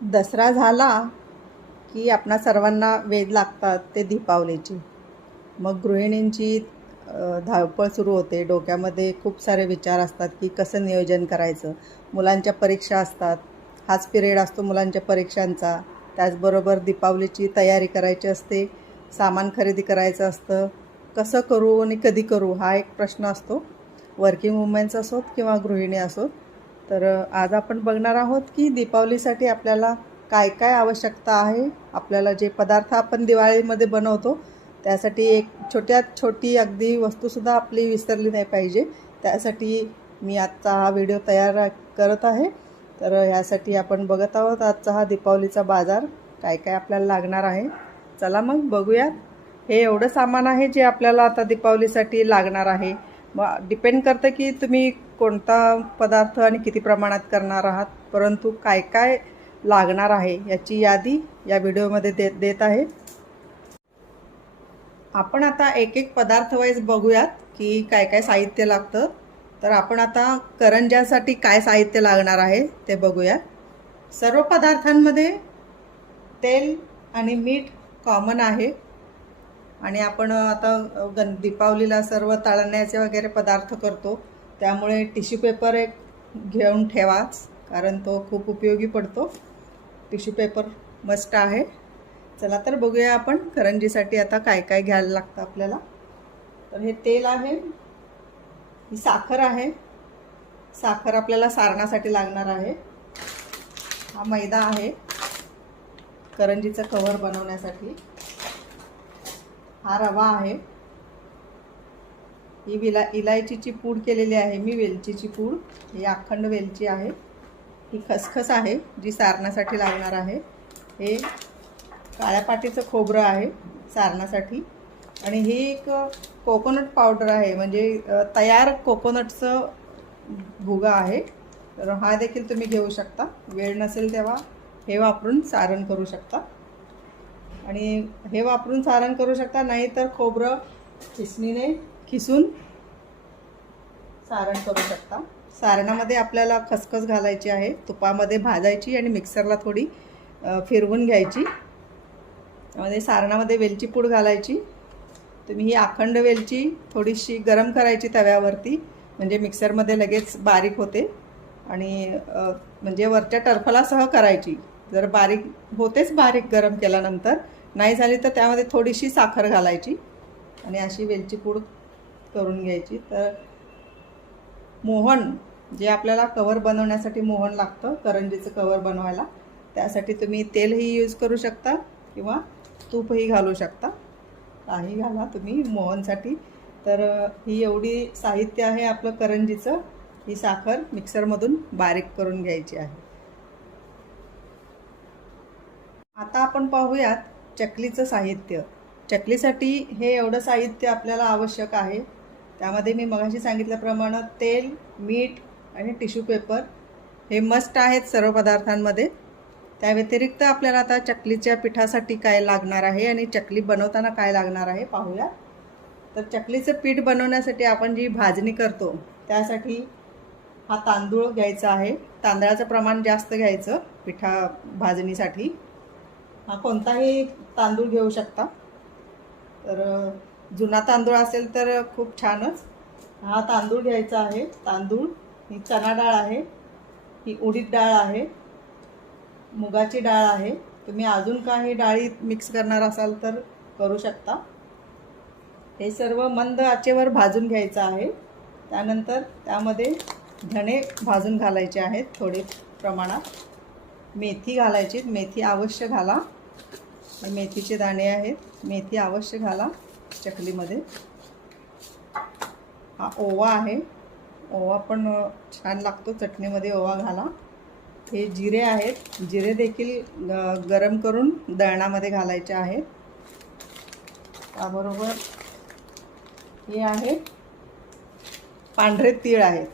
दसरा झाला की आपणा सर्वांना वेध लागतात ते दीपावलीची. मग गृहिणींची धावपळ सुरू होते. डोक्यामध्ये खूप सारे विचार असतात की कसं नियोजन करायचं. मुलांच्या परीक्षा असतात. हाच पिरियड असतो मुलांच्या परीक्षांचा. त्याचबरोबर दीपावलीची तयारी करायची असते. सामान खरेदी करायचं असतं. कसं करू आणि कधी करू हा एक प्रश्न असतो. वर्किंग वुमेन्स असोत किंवा गृहिणी असोत. तर आज आपण बघणार आहोत की दीपावलीसाठी आपल्याला काय काय आवश्यकता आहे? आपल्याला जे पदार्थ आपण दिवाळीमध्ये बनवतो त्यासाठी एक छोट्यात छोटी अगदी वस्तूसुद्धा आपली विसरली नाही पाहिजे. त्यासाठी मी आजचा हा व्हिडिओ तयार करत आहे. तर ह्यासाठी आपण बघत आहोत आजचा हा दीपावलीचा बाजार काय काय आपल्याला लागणार आहे. चला मग बघूयात. हे एवढं सामान आहे जे आपल्याला आता दीपावलीसाठी लागणार आहे. मग डिपेंड करतं की तुम्ही कोणता पदार्थ आणि किती प्रमाणात करणार आहात परंतु काय काय लागणार आहे याची यादी या व्हिडिओमध्ये दे देत आहे. आपण आता एक एक पदार्थ वाईज बघूयात की काय काय साहित्य लागतं. तर आपण आता करंज्यासाठी काय साहित्य लागणार आहे ते बघूया सर्व पदार्थांमध्ये तेल आणि मीठ कॉमन आहे. आणि आपण आता गण दीपावलीला सर्व तळण्याचे वगैरे पदार्थ करतो. त्यामुळे टिश्यू पेपर एक घेऊन ठेवाच कारण तो खूप उपयोगी पडतो. टिश्यू पेपर मस्ट आहे. चला तर बघूया आपण करंजीसाठी आता काय काय घ्यायला लागतं आपल्याला. तर हे तेल आहे. ही साखर आहे. साखर आपल्याला सारणासाठी लागणार आहे. हा मैदा आहे. करंजीचं कव्हर बनवण्यासाठी. हा रवा आहे. ही विला इलायचीची पूड केलेली आहे मी वेलचीची पूड. ही अखंड वेलची आहे. ही खसखस आहे जी सारण्यासाठी लागणार आहे. हे काळ्या पाटीचं खोबरं आहे सारणासाठी आणि ही एक कोकोनट पावडर आहे म्हणजे तयार कोकोनटचं भुगा आहे. तर हा देखील तुम्ही घेऊ शकता. वेळ नसेल तेव्हा हे वापरून सारण करू शकता. आणि हे वापरून सारण करू शकता नाही तर खोबरं खिसणीने खिसून सारण करू शकता. सारणामध्ये आपल्याला खसखस घालायची आहे तुपामध्ये भाजायची आणि मिक्सरला थोडी फिरवून घ्यायची. त्यामध्ये सारणामध्ये वेलची पूड घालायची. तुम्ही ही अखंड वेलची थोडीशी गरम करायची तव्यावरती म्हणजे मिक्सरमध्ये लगेच बारीक होते. आणि म्हणजे वरच्या टर्फलासह करायची. जर बारीक होतेच बारीक गरम केल्यानंतर नाही झाली तर त्यामध्ये थोडीशी साखर घालायची आणि अशी वेलची पूड करून घ्यायची. तर मोहन जे आपल्याला कवर बनवण्यासाठी मोहन लागतं करंजीचं कवर बनवायला त्यासाठी तुम्ही तेलही यूज करू शकता किंवा तूपही घालू शकता. काही घाला तुम्ही मोहनसाठी. तर ही एवढी साहित्य आहे आपलं करंजीचं. ही साखर मिक्सरमधून बारीक करून घ्यायची आहे. आता आपण पाहूयात चकलीचं साहित्य. चकलीसाठी हे एवढं साहित्य आपल्याला आवश्यक आहे. त्यामध्ये मी मगाशी सांगितल्याप्रमाणे तेल मीठ आणि टिश्यू पेपर हे मस्ट आहेत सर्व पदार्थांमध्ये. त्या व्यतिरिक्त आपल्याला आता चकलीच्या पिठासाठी काय लागणार आहे आणि चकली बनवताना काय लागणार आहे पाहूया. तर चकलीचं पीठ बनवण्यासाठी आपण जी भाजणी करतो त्यासाठी हा तांदूळ घ्यायचा आहे. तांदळाचं प्रमाण जास्त घ्यायचं पिठा भाजणीसाठी. हा कोणताही तांदूळ घेऊ शकता. तर जुना तांदूळ असेल तर खूप छानच. हा तांदूळ घ्यायचा आहे. तांदूळ ही चणा डाळ आहे ही उडीद डाळ आहे मुगाची डाळ आहे. तुम्ही अजून काही डाळी मिक्स करणार असाल तर करू शकता. हे सर्व मंद आचेवर भाजून घ्यायचं आहे. त्यानंतर त्यामध्ये धणे भाजून घालायचे आहेत थोडे प्रमाणात. मेथी घालायची मेथी अवश्य घाला. हे मेथीचे दाणे आहेत. मेथी अवश्य घाला चकलीमध्ये. हा ओवा आहे. ओवा पण छान लागतो. चटणीमध्ये ओवा घाला. हे जिरे आहेत. जिरे देखील ग- गरम करून दळणामध्ये घालायचे आहेत. त्याबरोबर हे आहे पांढरे तीळ आहेत.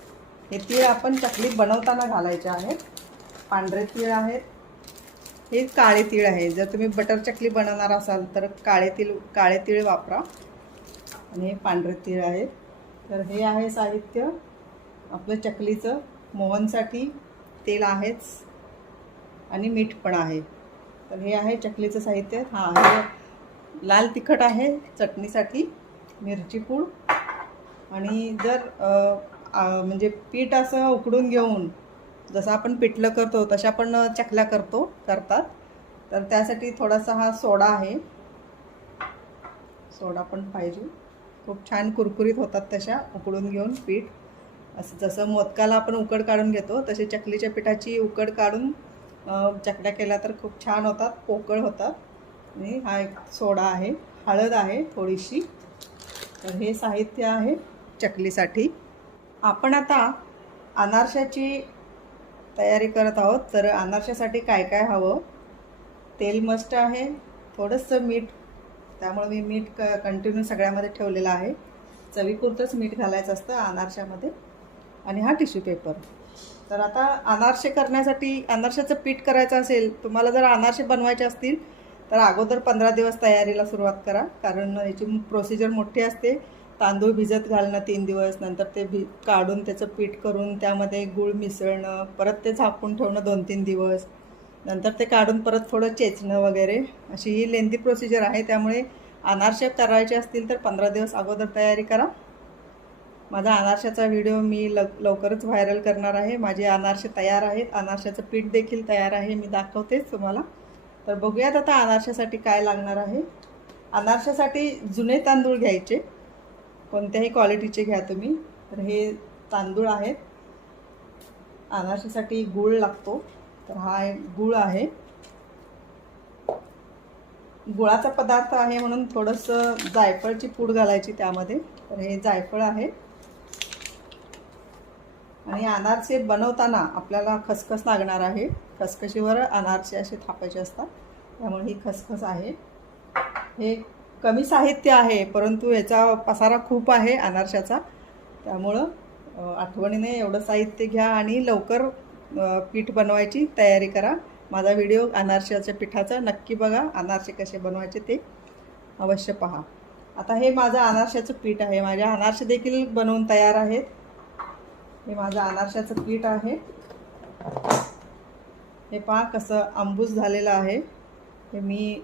हे तीळ आपण चकली बनवताना घालायचे आहेत. पांढरे तीळ आहेत. हे काळे तीळ आहे. जर तुम्ही बटर चकली बनवणार असाल तर काळे तीळ काळे तीळ वापरा. आणि हे पांढरे तीळ आहे. तर हे आहे साहित्य. आपलं चकलीचं मोहनसाठी तेल आहेच. आणि मीठ पण आहे. तर हे आहे चकलीचं साहित्य. हा आहे. लाल तिखट आहे चटणीसाठी मिरची पूड. आणि जर म्हणजे पीठ असं उकडून घेऊन जसं आपण पिठलं करतो तशा पण चकल्या करतो करतात. तर त्यासाठी थोडासा हा सोडा आहे. सोडा पण पाहिजे. खूप छान कुरकुरीत होतात तशा उकडून घेऊन पीठ. असं जसं मोदकाला आपण उकड काढून घेतो तसे चकलीच्या पिठाची उकड काढून चकल्या केल्या तर खूप छान होतात पोकळ होतात. आणि हा एक सोडा आहे. हळद आहे थोडीशी. तर हे साहित्य आहे चकलीसाठी. आपण आता अनारशाची तयारी करत आहोत. तर अनारशासाठी काय काय हवं? तेल मस्ट आहे. थोडंसं मीठ. त्यामुळे मी मीठ क कंटिन्यू सगळ्यामध्ये ठेवलेलं आहे. चवीपुरतंच मीठ घालायचं असतं अनारशामध्ये. आणि हा टिश्यू पेपर तर आता अनारसे करण्यासाठी अनारशाचं पीठ करायचं असेल तुम्हाला जर अनारसे बनवायचे असतील तर अगोदर पंधरा दिवस तयारीला सुरुवात करा. कारण याची प्रोसिजर मोठी असते. तांदूळ भिजत घालणं तीन दिवस नंतर ते भि काढून त्याचं पीठ करून त्यामध्ये गूळ मिसळणं परत ते झाकून ठेवणं दोन तीन दिवस. नंतर ते काढून परत थोडं चेचणं वगैरे. अशी ही लेंदी प्रोसिजर आहे त्यामुळे अनारसे करायचे असतील तर पंधरा दिवस अगोदर तयारी करा. माझा अनारशाचा व्हिडिओ मी लव लवकरच व्हायरल करणार आहे. माझे अनारसे तयार आहेत. अनारशाचं पीठ देखील तयार आहे. मी दाखवतेच तुम्हाला. तर बघूयात आता अनारशासाठी काय लागणार आहे. अनारशासाठी जुने तांदूळ घ्यायचे. कोणत्याही क्वालिटीचे घ्या तुम्ही. तर हे तांदूळ आहेत. अनारशासाठी गूळ लागतो. तर हा गूळ आहे. गुळाचा पदार्थ आहे म्हणून थोडंसं जायफळची पूड घालायची त्यामध्ये. तर हे जायफळ आहे. आणि अनारसे बनवताना आपल्याला खसखस लागणार आहे. खसखशीवर अनारसे असे थापायचे असतात. त्यामुळे ही खसखस आहे. हे कमी साहित्य आहे परंतु याचा पसारा खूप आहे अनारशाचा. त्यामुळं आठवणीने एवढं साहित्य घ्या आणि लवकर पीठ बनवायची तयारी करा. माझा व्हिडिओ अनारशाच्या पिठाचा नक्की बघा अनारसे कसे बनवायचे ते अवश्य पहा. आता हे माझं अनारशाचं पीठ आहे. माझ्या अनारसे देखील बनवून तयार आहेत. हे माझं अनारशाचं पीठ आहे. हे पहा कसं आंबूस झालेलं आहे. हे मी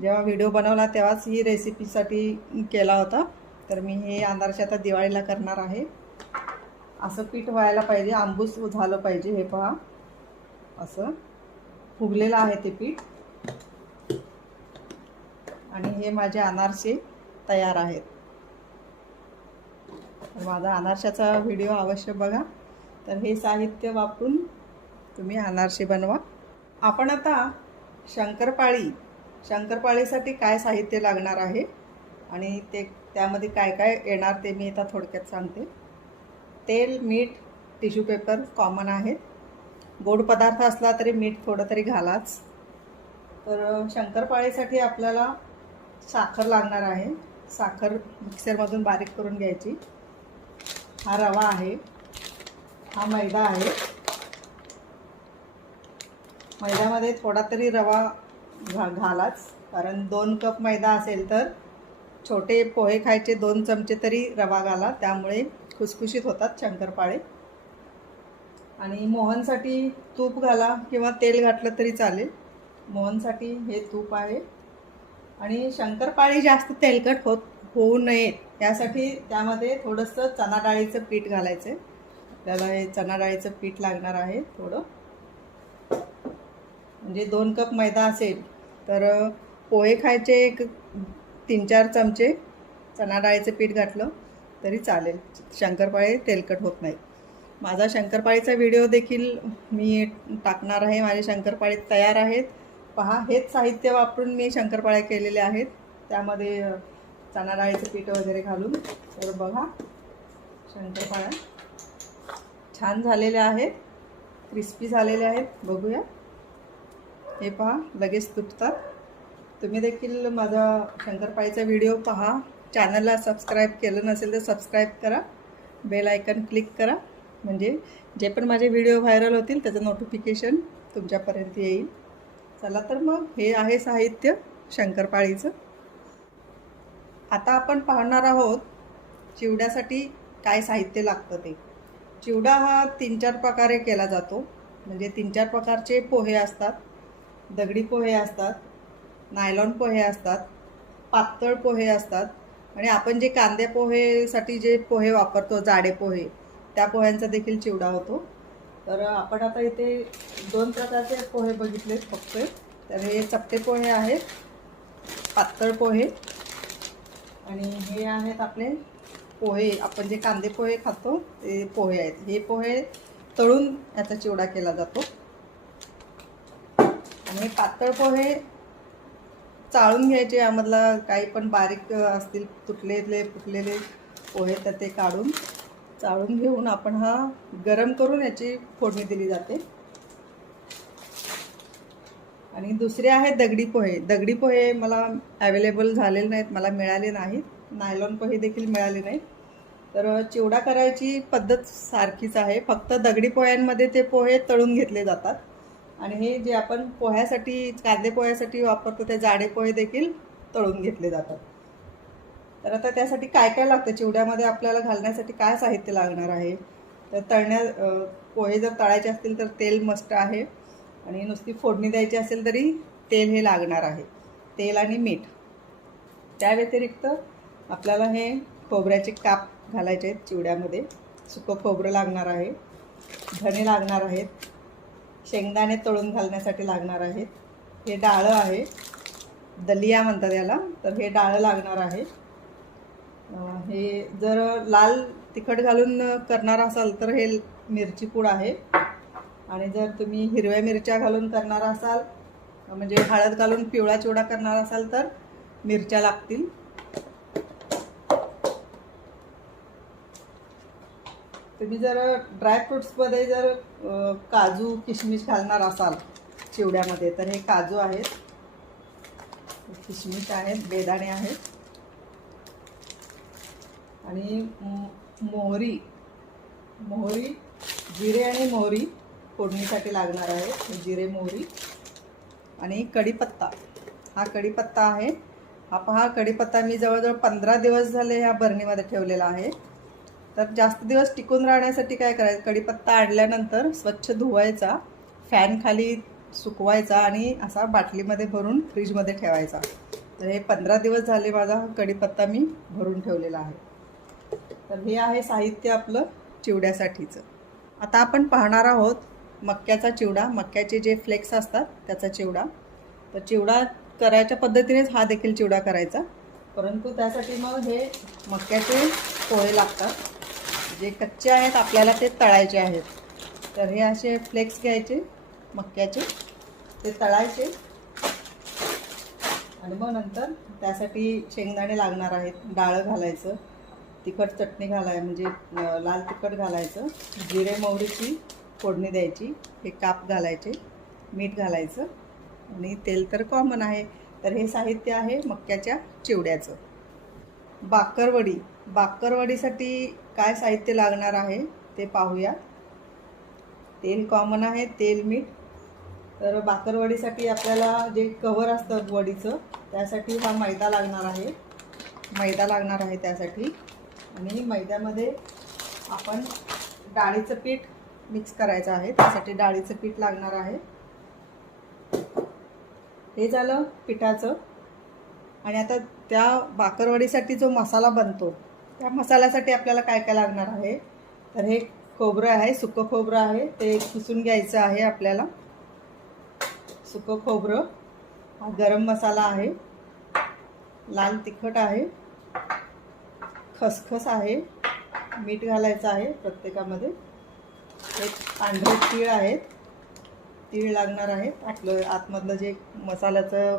जेव्हा व्हिडिओ बनवला तेव्हाच ही रेसिपीसाठी केला होता. तर मी हे अनारसे आता दिवाळीला करणार आहे. असं पीठ व्हायला पाहिजे आंबूस झालं पाहिजे हे पहा. असं. फुगलेलं आहे ते पीठ. आणि हे माझे अनारसे तयार आहेत. तर माझा अनारशाचा व्हिडिओ अवश्य बघा. तर हे साहित्य वापरून तुम्ही अनारसे बनवा. आपण आता शंकरपाळी शंकरपाळीसाठी काय साहित्य लागणार आहे आणि ते त्यामध्ये काय काय येणार ते मी आता थोडक्यात सांगते. तेल मीठ टिश्यू पेपर कॉमन आहेत. गोड पदार्थ असला तरी मीठ थोडं तरी घालाच. तर शंकरपाळीसाठी आपल्याला साखर लागणार आहे. साखर मिक्सरमधून बारीक करून घ्यायची. हा रवा आहे. हा मैदा आहे. मैद्यामध्ये थोडा तरी रवा घा घालाच. कारण दोन कप मैदा असेल तर छोटे पोहे खायचे दोन चमचे तरी रवा घाला. त्यामुळे खुसखुशीत होतात शंकरपाळे. आणि मोहनसाठी तूप घाला किंवा तेल घातलं तरी चालेल. मोहनसाठी हे तूप आहे. आणि शंकरपाळी जास्त तेलकट होत होऊ नयेत यासाठी त्यामध्ये थोडंसं चणा डाळीचं पीठ घालायचं आहे आपल्याला हे चणा डाळीचं पीठ लागणार आहे थोडं. म्हणजे दोन कप मैदा असेल तर पोहे खायचे एक तीन चार चमचे चणा डाळीचं पीठ घातलं तरी चालेल. शंकरपाळे तेलकट होत नाही. माझा शंकरपाळीचा व्हिडिओ देखील मी टाकणार आहे. माझे शंकरपाळे तयार आहेत. पहा हेच साहित्य वापरून मी शंकरपाळे केलेले आहेत. त्यामध्ये चणा डाळीचं पीठ वगैरे घालून. तर बघा शंकरपाळ्या छान झालेल्या आहेत. क्रिस्पी झालेल्या आहेत. बघूया. हे पहा लगेच तुटतात. तुम्ही देखील माझा शंकरपाळीचा व्हिडिओ पहा. चॅनलला सबस्क्राईब केलं नसेल तर सबस्क्राईब करा. बेल आयकन क्लिक करा. म्हणजे जे पण माझे व्हिडिओ व्हायरल होतील त्याचं नोटिफिकेशन तुमच्यापर्यंत येईल. चला तर मग हे आहे साहित्य शंकरपाळीचं. आता आपण पाहणार आहोत चिवड्यासाठी काय साहित्य लागतं ते. चिवडा हा तीन चार प्रकारे केला जातो. म्हणजे तीन चार प्रकारचे पोहे असतात. दगडी पोहे असतात नायलॉन पोहे असतात पातळ पोहे असतात. आणि आपण जे कांदे पोहेसाठी जे पोहे वापरतो जाडे पोहे त्या पोह्यांचा देखील चिवडा होतो. तर आपण आता इथे दोन प्रकारचे पोहे बघितलेत फक्त. तर हे चपटे पोहे आहेत पातळ पोहे. आणि हे आहेत आपले पोहे. आपण जे कांदे पोहे खातो ते पोहे आहेत. हे पोहे तळून याचा चिवडा केला जातो. आणि हे पातळ पोहे चाळून घ्यायचे यामधला काही पण बारीक असतील तुटलेले फुटलेले पोहे तर ते काढून चाळून घेऊन आपण हा गरम करून याची फोडणी दिली जाते. आणि दुसरे आहेत दगडी पोहे. दगडी पोहे मला अवेलेबल झालेले नाहीत मला मिळाले नाहीत. नायलॉन पोहे देखील मिळाले नाहीत. तर चिवडा करायची पद्धत सारखीच आहे. फक्त दगडी पोह्यांमध्ये ते पोहे तळून घेतले जातात. आणि हे जे आपण पोह्यासाठी कांदे पोह्यासाठी वापरतो ते जाडे पोहे देखील तळून घेतले जातात. तर आता त्यासाठी काय काय लागतं? चिवड्यामध्ये आपल्याला घालण्यासाठी काय साहित्य लागणार आहे? तर तळण्या पोहे जर तळायचे असतील तर तेल मस्त आहे. आणि नुसती फोडणी द्यायची असेल तरी तेल हे लागणार आहे. तेल आणि मीठ. त्या व्यतिरिक्त आपल्याला हे खोबऱ्याचे काप घालायचे आहेत चिवड्यामध्ये. सुकं खोबरं लागणार आहे. धणे लागणार आहेत. शेंगदाणे तळून घालण्यासाठी लागणार आहेत. हे डाळं आहे. दलिया म्हणतात याला. तर हे डाळं लागणार आहे. हे जर लाल तिखट घालून करणार असाल तर हे मिरची पूड आहे. आणि जर तुम्ही हिरव्या मिरच्या घालून करणार असाल म्हणजे हळद घालून पिवळा चिवडा करणार असाल तर मिरच्या लागतील. तुम्ही जर ड्रायफ्रुट्समध्ये जर काजू किशमिश घालणार असाल चिवड्यामध्ये तर हे काजू आहेत. किशमिश आहेत बेदाणे आहेत. आणि मोहरी मोहरी जिरे आणि मोहरी फोडणीसाठी लागणार आहे. जिरे मोहरी आणि कढीपत्ता. हा कढीपत्ता आहे. हा पहा कढीपत्ता मी जवळजवळ पंधरा दिवस झाले ह्या बरणीमध्ये ठेवलेला आहे. तर जास्त दिवस टिकून राहण्यासाठी काय करायचं? कढीपत्ता आणल्यानंतर स्वच्छ धुवायचा फॅन खाली सुकवायचा आणि असा बाटलीमध्ये भरून फ्रीजमध्ये ठेवायचा. तर हे पंधरा दिवस झाले माझा कडीपत्ता कढीपत्ता मी भरून ठेवलेला आहे. तर हे आहे साहित्य आपलं चिवड्यासाठीचं. आता आपण पाहणार आहोत मक्याचा चिवडा. मक्याचे जे फ्लेक्स असतात त्याचा चिवडा. तर चिवडा करायच्या पद्धतीनेच हा देखील चिवडा करायचा. परंतु त्यासाठी मग हे मक्याचे पोहे लागतात. जे कच्चे आहेत आपल्याला ते तळायचे आहेत. तर हे असे फ्लेक्स घ्यायचे मक्याचे. ते तळायचे. आणि मग नंतर त्यासाठी शेंगदाणे लागणार आहेत. डाळं घालायचं. तिखट चटणी घालाय म्हणजे लाल तिखट घालायचं. जिरे मोहरीची फोडणी द्यायची. हे काप घालायचे. मीठ घालायचं. आणि तेल तर कॉमन आहे. तर हे साहित्य आहे मक्याच्या चिवड्याचं. बाकरवडी. बाकरवडीसाठी काय साहित्य लागणार आहे ते पाहूया. तेल कॉमन आहे तेल मीठ. तर बाकरवडीसाठी आपल्याला जे कवर असतं वडीचं त्यासाठी हा मैदा लागणार आहे. मैदा लागणार आहे त्यासाठी. आणि मैद्यामध्ये आपण डाळीचं पीठ मिक्स करायचं आहे. त्यासाठी डाळीचं पीठ लागणार आहे. हे झालं पिठाचं. आणि आता त्या बाकरवडीसाठी जो मसाला बनतो त्या मसाल्यासाठी आपल्याला काय काय लागणार आहे? तर हे खोबरं आहे सुकं खोबरं आहे. ते किसून घ्यायचं आहे आपल्याला. सुकं खोबरं. हा गरम मसाला आहे. लाल तिखट आहे. खसखस आहे. मीठ घालायचं आहे प्रत्येकामध्ये. एक पांढरे तीळ आहेत. तीळ लागणार आहेत आपलं आतमधलं जे मसाल्याचं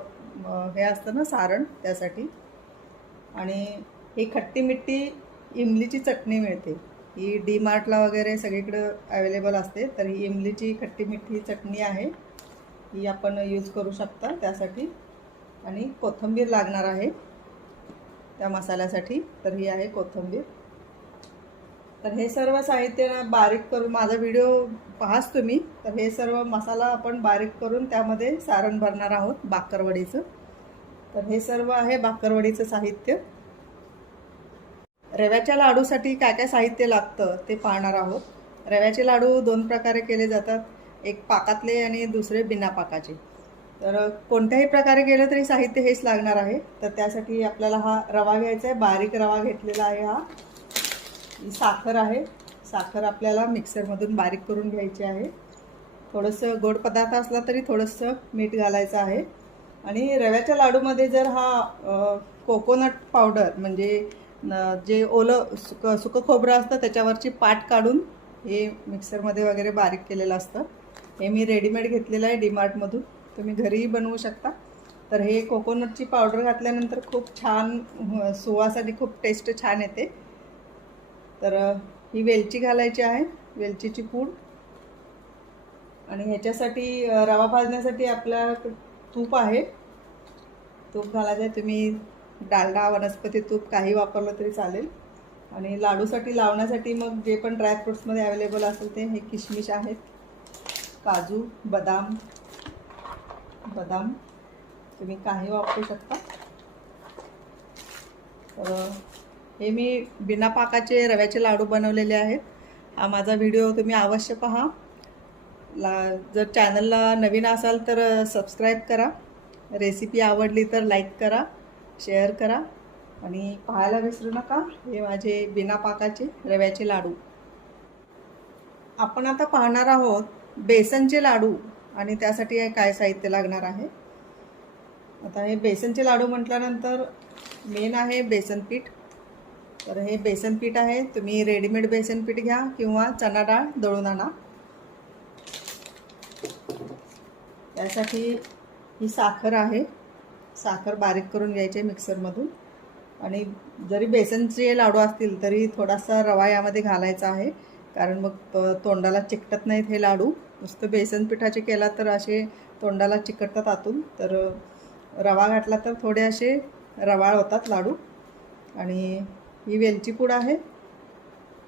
हे असतं ना सारण त्यासाठी. आणि ही खट्टी मिट्टी इमलीची चटणी मिळते. ही डी मार्टला वगैरे सगळीकडं अवेलेबल असते तर ही इमलीची खट्टी मिठी चटणी आहे. ही आपण यूज करू शकता त्यासाठी. आणि कोथिंबीर लागणार आहे त्या मसाल्यासाठी तर ही आहे कोथिंबीर. तर हे सर्व साहित्य बारीक करून माझा व्हिडिओ पाहाच तुम्ही. तर हे सर्व मसाला आपण बारीक करून त्यामध्ये सारण भरणार आहोत बाकरवडीचं तर हे सर्व आहे बाकरवडीचं साहित्य. रव्याच्या लाडूसाठी काय काय साहित्य लागतं ते पाहणार आहोत. रव्याचे लाडू दोन प्रकारे केले जातात. एक पाकातले आणि दुसरे बिना पाकाचे. तर कोणत्याही प्रकारे गेलं तरी साहित्य हेच लागणार आहे. तर त्यासाठी आपल्याला हा रवा घ्यायचा आहे. बारीक रवा घेतलेला आहे हा. साखर आहे. साखर आपल्याला मिक्सरमधून बारीक करून घ्यायची आहे. थोडंसं गोड पदार्थ असला तरी थोडंसं मीठ घालायचं आहे. आणि रव्याच्या लाडूमध्ये जर हा कोकोनट पावडर म्हणजे जे ओलं सुक सुकं खोबरं असतं त्याच्यावरची पाट काढून हे मिक्सरमध्ये वगैरे बारीक केलेलं असतं. हे मी रेडीमेड घेतलेलं आहे डीमार्टमधून. तुम्ही घरीही बनवू शकता. तर हे कोकोनटची पावडर घातल्यानंतर खूप छान सुवासाठी सुवास आणि खूप टेस्ट छान येते. तर ही वेलची घालायची आहे वेलचीची पूड. आणि ह्याच्यासाठी रवा भाजण्यासाठी आपल्या तूप आहे. तूप घालायचं आहे तुम्ही डालडा वनस्पती तूप काही वापरलं तरी चालेल. आणि लाडूसाठी लावण्यासाठी मग जे पण ड्रायफ्रुट्समध्ये अवेलेबल असेल ते हे किशमिश आहेत काजू बदाम बदाम. तुम्ही काही वापरू शकता. तर हे मी बिना पाकाचे रव्याचे लाडू बनवलेले आहेत. हा माझा व्हिडिओ तुम्ही अवश्य पहा. ला जर चॅनलला नवीन असाल तर सबस्क्राईब करा. रेसिपी आवडली तर लाईक करा. शेअर करा आणि पाहायला विसरू नका हे माझे बिना पाकाचे रव्याचे लाडू. आपण आता पाहणार आहोत बेसनचे लाडू आणि त्यासाठी हे काय साहित्य लागणार आहे. आता हे बेसनचे लाडू म्हटल्यानंतर मेन आहे बेसन पीठ. तर हे बेसन पीठ आहे तुम्ही रेडीमेड बेसन पीठ घ्या किंवा चणा डाळ दळून आणा. त्यासाठी ही साखर आहे. साखर बारीक करून घ्यायची मिक्सरमधून. आणि जरी बेसनचे लाडू असतील तरी थोडासा रवा यामध्ये घालायचा आहे. कारण मग तोंडाला चिकटत नाहीत हे लाडू. नुसतं बेसन पिठाचे केला तर असे तोंडाला चिकटतात आतून. तर रवा घातला तर थोडे असे रवाळ होतात लाडू. आणि ही वेलची पूड आहे.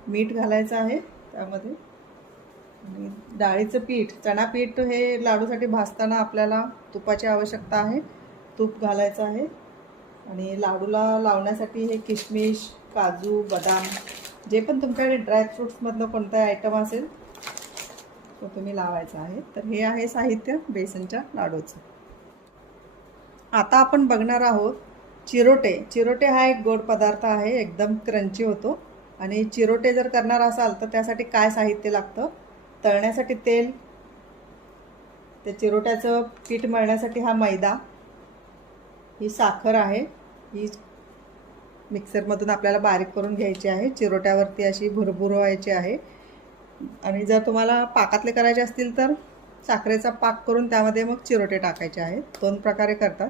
मीठ घालायचं आहे त्यामध्ये. आणि डाळीचं पीठ चणा पीठ हे लाडूसाठी भाजताना आपल्याला तुपाची आवश्यकता आहे. तूप घालायचं आहे. आणि लाडूला लावण्यासाठी हे किशमिश काजू बदाम जे पण तुमच्याकडे ड्रायफ्रूट्समधलं कोणतं आयटम असेल तो तुम्ही लावायचा आहे. तर हे आहे साहित्य बेसनच्या लाडूचं. आता आपण बघणार आहोत चिरोटे. चिरोटे हा एक गोड पदार्थ आहे एकदम क्रंची होतो. आणि चिरोटे जर करणार असाल तर त्यासाठी काय साहित्य लागतं? तळण्यासाठी तेल ते चिरोट्याचं पीठ मळण्यासाठी हा मैदा ही साखर आहे. ही मिक्सरमधून आपल्याला बारीक करून घ्यायची आहे. चिरोट्यावरती अशी भुरभुर व्हायची आहे. आणि जर तुम्हाला पाकातले करायचे असतील तर साखरेचा पाक करून त्यामध्ये मग चिरोटे टाकायचे आहेत. दोन प्रकारे करतात.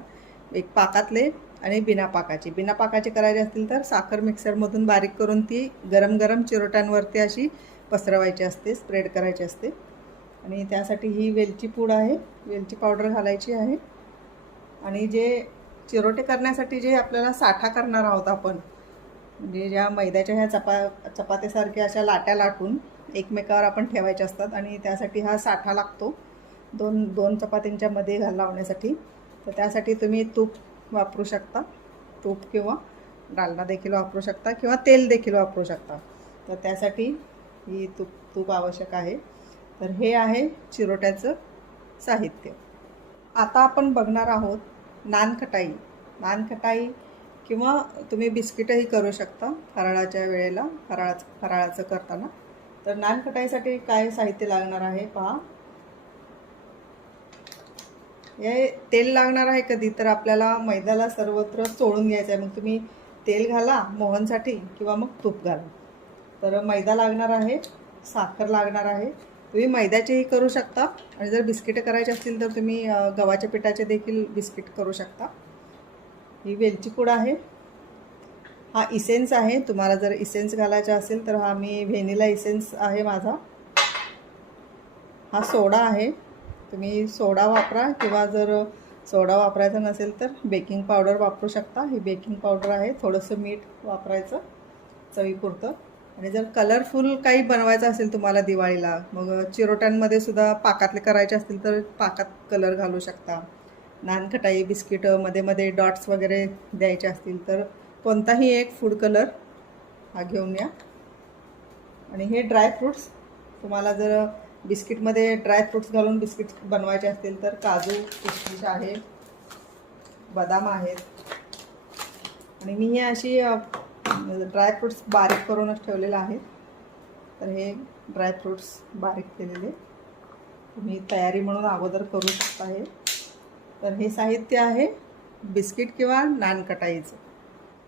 एक पाकातले आणि बिना पाकाचे. बिना पाकाचे करायचे असतील तर साखर मिक्सरमधून बारीक करून ती गरम गरम चिरोट्यांवरती अशी पसरवायची असते स्प्रेड करायची असते. आणि त्यासाठी ही वेलची पूड आहे. वेलची पावडर घालायची आहे. आणि जे चिरोटे करण्यासाठी जे आपल्याला साठा करणार आहोत आपण म्हणजे ज्या मैद्याच्या ह्या चपा चपातीसारख्या अशा लाट्या लाटून एकमेकावर आपण ठेवायच्या असतात आणि त्यासाठी हा साठा लागतो. दोन दोन चपातींच्या मध्ये घाल लावण्यासाठी. तर त्यासाठी तुम्ही तूप वापरू शकता. तूप किंवा डालना देखील वापरू शकता किंवा तेल देखील वापरू शकता. तर त्यासाठी ही तूप तूप आवश्यक आहे. तर हे आहे चिरोट्याचं साहित्य. आता आपण बघणार आहोत नानखटाई. नानखटाई किंवा तुम्ही बिस्किटही करू शकता फराळाच्या वेळेला फराळाचं फराळाचं करताना. तर नानखटाईसाठी काय साहित्य लागणार आहे पहा. हे तेल लागणार आहे कधी? तर आपल्याला मैद्याला सर्वत्र चोळून घ्यायचं आहे. मग तुम्ही तेल घाला मोहनसाठी किंवा मग तूप घाला. तर मैदा लागणार आहे साखर लागणार आहे. तुम्ही मैद्याचेही करू शकता. आणि जर बिस्किटं करायचे असतील तर तुम्ही गव्हाच्या पिठाचे देखील बिस्किट करू शकता. ही वेलची पूड आहे. हा इसेन्स आहे. तुम्हाला जर इसेन्स घालायचा असेल तर हा मी व्हेनिला इसेन्स आहे माझा. हा सोडा आहे. तुम्ही सोडा वापरा किंवा जर सोडा वापरायचा नसेल तर बेकिंग पावडर वापरू शकता. ही बेकिंग पावडर आहे. थोडंसं मीठ वापरायचं चवीपुरतं. आणि जर कलरफुल काही बनवायचं असेल तुम्हाला दिवाळीला मग चिरोट्यांमध्ये सुद्धा पाकातले करायचे असतील तर पाकात कलर घालू शकता. नानखटाई बिस्किटं मध्ये मध्ये डॉट्स वगैरे द्यायचे असतील तर कोणताही एक फूड कलर हा घेऊन या. आणि हे ड्रायफ्रूट्स तुम्हाला जर बिस्किटमध्ये ड्रायफ्रुट्स घालून बिस्किट बनवायचे असतील तर काजू किशमिश आहे बदाम आहेत. आणि मी ही अशी ड्रायफ्रुट्स बारीक करूनच ठेवलेलं आहे तर हे ड्रायफ्रुट्स बारीक केलेले. तुम्ही तयारी म्हणून अगोदर करू शकता हे. तर हे साहित्य आहे बिस्किट किंवा नानकटाईचं.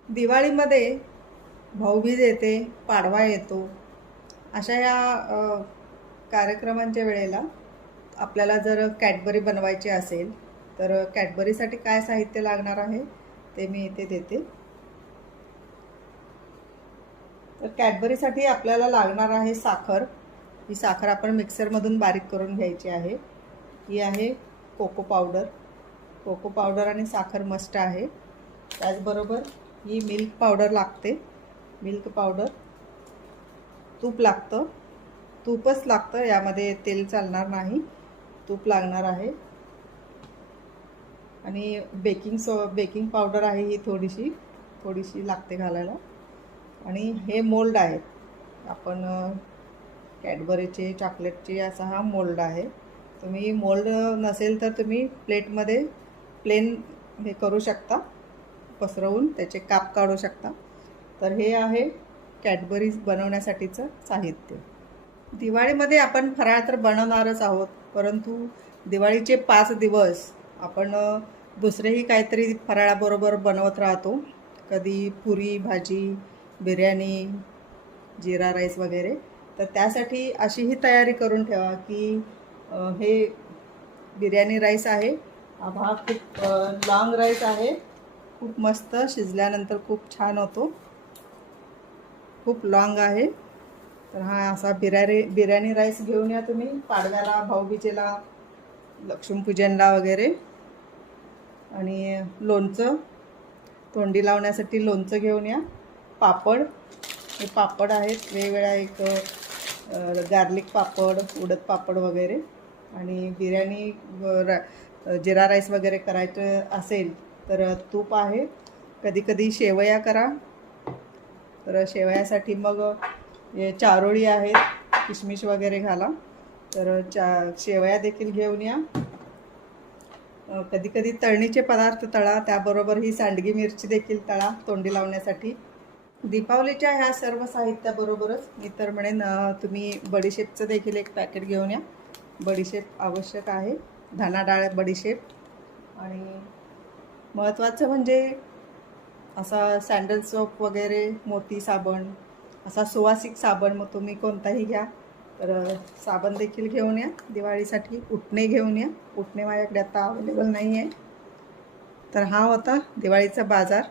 दिवाळीमध्ये भाऊबीज येते पाडवा येतो. अशा या कार्यक्रमांच्या वेळेला आपल्याला जर कॅडबरी बनवायची असेल तर कॅडबरीसाठी काय साहित्य लागणार आहे ते मी इथे देते. तर कॅडबरीसाठी आपल्याला लागणार आहे साखर. ही साखर आपण मिक्सरमधून बारीक करून घ्यायची आहे. ही आहे कोको पावडर. कोको पावडर आणि साखर मस्ट आहे. त्याचबरोबर ही मिल्क पावडर लागते. Milk powder. तूप लागतं. तूपच लागतं. यामध्ये तेल चालणार नाही. तूप लागणार आहे. आणि बेकिंग सो बेकिंग पावडर आहे ही थोडीशी. थोडीशी लागते घालायला. आणि हे मोल्ड आहेत. आपण कॅडबरीचे चॉकलेटचे असा हा मोल्ड आहे. तुम्ही मोल्ड नसेल तर तुम्ही प्लेटमध्ये प्लेन हे करू शकता. पसरवून त्याचे काप काढू शकता. तर हे आहे कॅडबरीज बनवण्यासाठीचं साहित्य. दिवाळीमध्ये आपण फराळ तर बनवणारच आहोत परंतु दिवाळीचे पाच दिवस आपण दुसरेही काहीतरी फराळाबरोबर बनवत राहतो. कधी पुरी भाजी बिर्याणी जिरा राईस वगैरे. तर त्यासाठी अशीही तयारी करून ठेवा की हे बिर्याणी राईस आहे. हा खूप लॉंग राईस आहे. खूप मस्त शिजल्यानंतर खूप छान होतो. खूप लॉंग आहे. तर हा असा बिर्याणी बिर्याणी राईस घेऊन या तुम्ही पाडव्याला भाऊबीजेला लक्ष्मीपूजनला वगैरे. आणि लोणचं तोंडी लावण्यासाठी लोणचं घेऊन या. पापड. हे पापड आहेत. वेगवेगळ्या एक गार्लिक पापड उडद पापड वगैरे. आणि बिर्याणी रा- जिरा राईस वगैरे करायचं असेल तर तूप आहे. कधी कधी शेवया करा. तर शेवयासाठी मग हे चारोळी आहेत. किशमिश वगैरे घाला. तर चा शेवया देखील घेऊन या. कधी कधी तळणीचे पदार्थ तळा. त्याबरोबर ही सांडगी मिरची देखील तळा. तोंडी लावण्यासाठी. दीपावलीच्या ह्या सर्व साहित्याबरोबरच मी तर म्हणेन तुम्ही बडीशेपचं देखील एक पॅकेट घेऊन या. बडीशेप आवश्यक आहे. धना डाळ बडीशेप. आणि महत्त्वाचं म्हणजे असा सँडल सोप वगैरे मोती साबण असा सुवासिक साबण मग तुम्ही कोणताही घ्या. तर साबण देखील घेऊन या. दिवाळीसाठी उठणे घेऊन या. उठणे माझ्याकडे आता अवेलेबल नाही आहे तर हा होता दिवाळीचा बाजार.